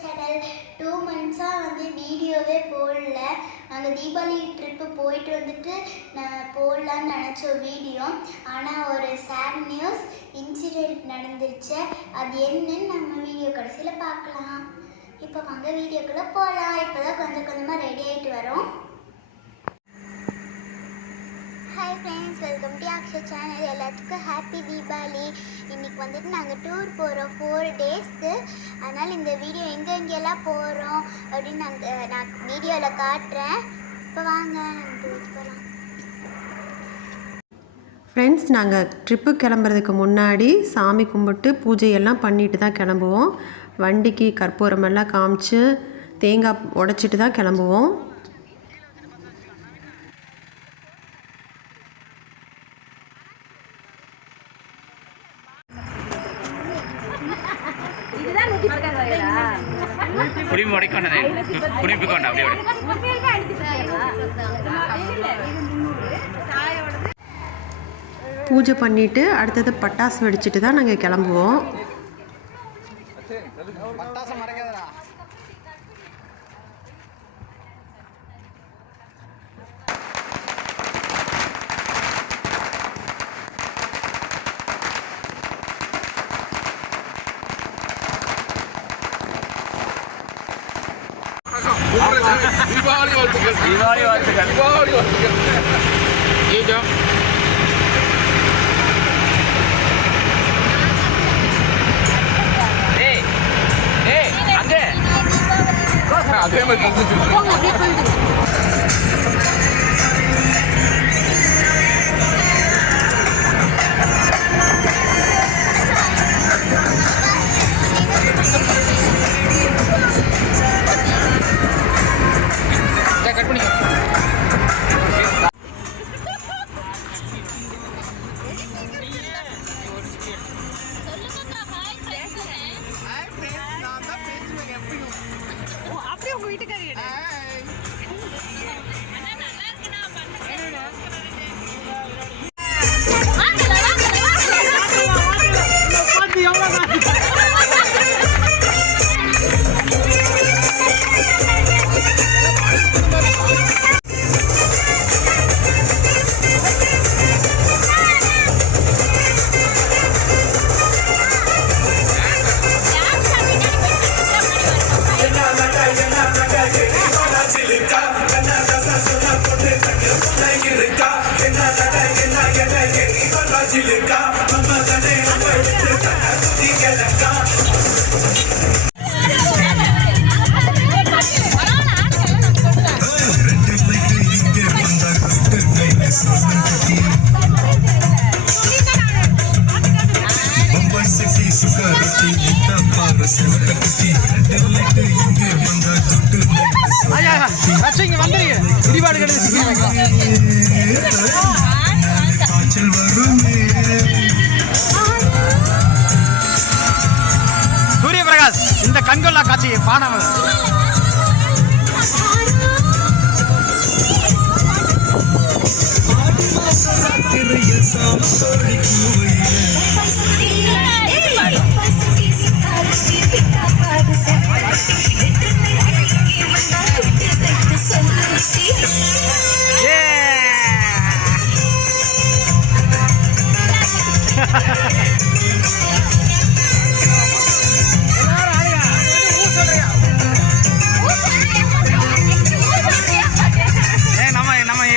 Channel 2 மந்த்ஸாக வந்து வீடியோவே போடல. நாங்கள் தீபாவளி ட்ரிப்பு போயிட்டு வந்துட்டு நான் போடலான்னு நினச்சோம் வீடியோ. ஆனால் ஒரு சேட் நியூஸ் இன்சிடெண்ட் நடந்துருச்சு. அது என்னன்னு நம்ம வீடியோ கடைசியில் பார்க்கலாம். இப்போ வாங்க வீடியோக்குள்ளே போகலாம். இப்போ தான் கொஞ்சம் கொஞ்சமாக ரெடி ஆகிட்டு வரோம். Hi friends, welcome to Akshaya channel. எல்லாத்துக்கும் ஹாப்பி தீபாவளி. இன்றைக்கி வந்துட்டு நாங்கள் டூர் போகிறோம் 4 டேஸ்க்கு. அதனால் இந்த வீடியோ எங்கெங்கெல்லாம் போகிறோம் அப்படின்னு நான் வீடியோவில் காட்டுறேன். இப்போ வாங்க நாங்கள் டூர் போகலாம். ஃப்ரெண்ட்ஸ், நாங்கள் ட்ரிப்பு கிளம்புறதுக்கு முன்னாடி சாமி கும்பிட்டு பூஜையெல்லாம் பண்ணிட்டு தான் கிளம்புவோம். வண்டிக்கு கற்பூரமெல்லாம் காமிச்சு தேங்காய் உடைச்சிட்டு தான் கிளம்புவோம். பூஜை பண்ணிட்டு அடுத்தது பட்டாசு வெடிச்சிட்டு தான் நாங்கள் கிளம்புவோம். தீபாவளி வாழ்த்துக்கள். தீபாவளி வாழ்த்துக்கள். தீபாவளி வாழ்த்துக்கள். அதே மாதிரி கட் பண்ணி சூரிய பிரகாஷ் இந்த கண்கொள்ளா காட்சி பானவன்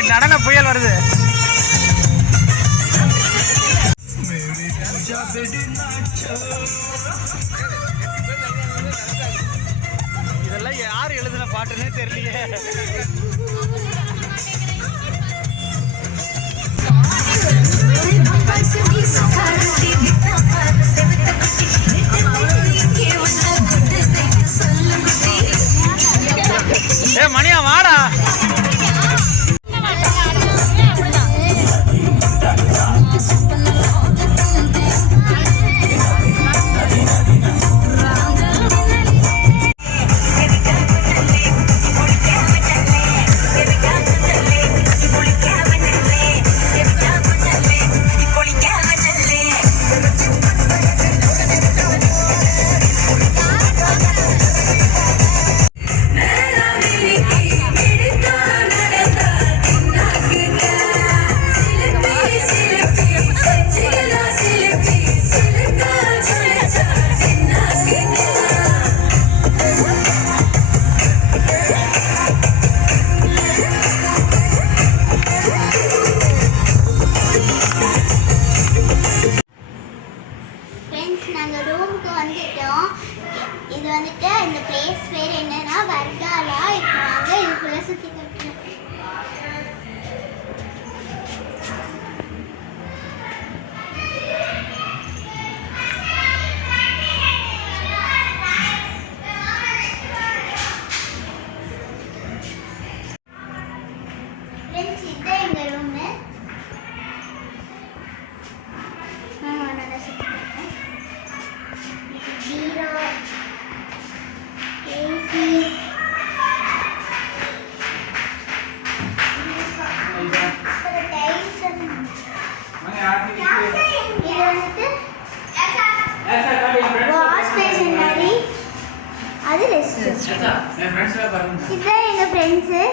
நடன புயல் வருது. இதெல்லாம் யார் எழுதின பாட்டுன்னே தெரியலையே. மணியா வாடா. பிளேஸ் பேர் என்னன்னா வர்காலா. இப்போ வாங்க இதுக்குள்ள சுற்றி காட்டுறேன். ஃப்ரெண்ட்ஸ் இதுதான் எங்கள் ரூமு. நல்லா சுற்றி காட்டுறேன். பீரோ, ஏசி, அப்புறம் டைல்ஸ். இது வந்துட்டு வாஷ் பேஷன் மாதிரி. அது ரெஸ்ட் ரூம். இதுதான் எங்கள் ஃப்ரெண்ட்ஸு.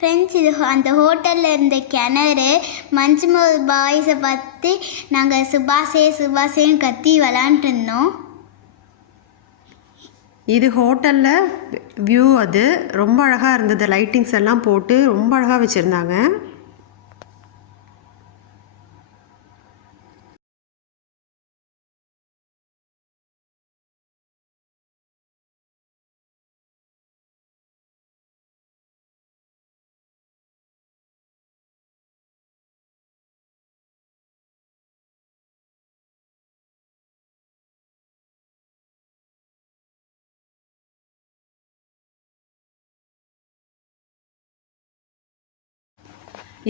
ஃப்ரெண்ட்ஸ் இது அந்த ஹோட்டலில் இருந்த கிணறு. மஞ்சுமல் பாய்ஸை பார்த்து நாங்கள் சுபாஷேன்னு கத்தி விளாண்டுருந்தோம். இது ஹோட்டலில் வியூ. அது ரொம்ப அழகாக இருந்தது. லைட்டிங்ஸ் எல்லாம் போட்டு ரொம்ப அழகாக வச்சுருந்தாங்க.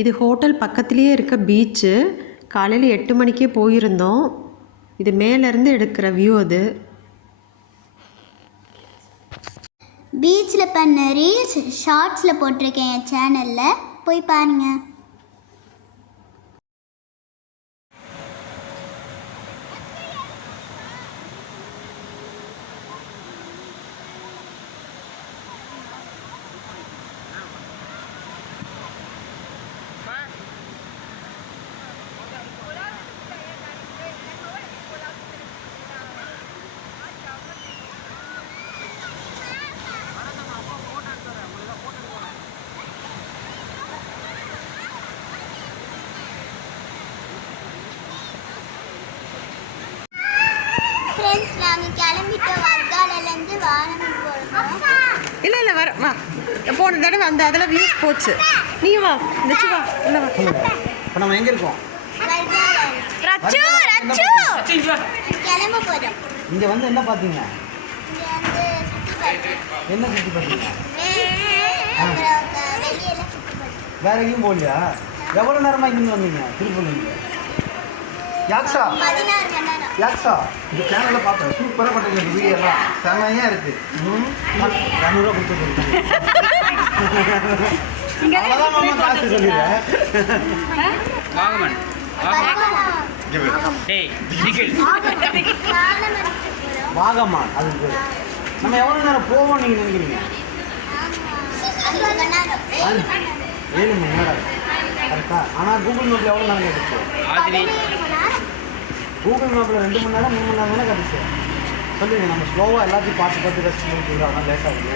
இது ஹோட்டல் பக்கத்துலேயே இருக்க பீச்சு. காலையில் 8 மணிக்கே போயிருந்தோம். இது மேலேருந்து எடுக்கிற வியூ அது. பீச்சில் பண்ண ரீல்ஸ் ஷார்ட்ஸில் போட்டிருக்கேன் என் சேனலில், போய் பாருங்கள். ஃப்ரெண்ட்ஸ் நாங்கள் கிளம்பிட்டோம். வர்காலேருந்து வாரணம் போகிறோம். இல்லை வர வா. போன தடவை அந்த அதில் வியூஸ் போச்சு. நீ வா நச்சு வா. இல்லை வா. இப்போ நம்ம எங்கே இருக்கோம்? கிளம்ப போகிறோம். இங்கே வந்து என்ன பார்த்தீங்க? இங்கே வந்து சுற்றி பார்த்தோம். என்ன சுற்றி பார்த்தீங்க? அப்புறம் வெளியெல்லாம் சுற்றி பார்த்தோம். வேற எங்கேயும் போகலையா? எவ்வளோ நேரமாக இங்கே வந்தீங்க திருப்பூர்லேருந்து? யாக்ஷா 16 மணி நேரம். யாக்ஷா இந்த சேனலில் பார்த்தேன். சூப்பராக பண்ணுறீங்க இந்த வீடியோ எல்லாம் செம்மையாக இருக்குது. 200 கொடுத்துருக்கீங்க. அவ்வளோதான் மாமா காசு சொல்லிடுறேன். வாகம்மா அது நம்ம எவ்வளோ நேரம் போவோம் நீங்கள் நினைக்கிறீங்க? 7 மணி நேரம் கரெக்டா. ஆனால் கூகுள் மேப்பில் எவ்வளோ நேரம் கட்டுச்சு? கூகுள் மேப்பில் 2 மணி நேரம் 3 மணி நேரம் தானே கட்டுச்சு. சொல்லுங்க நம்ம ஸ்லோவாக எல்லாத்தையும் பார்த்து ரெஸ்ட் பண்ணிட்டு ஆனால் லேட் ஆகுது.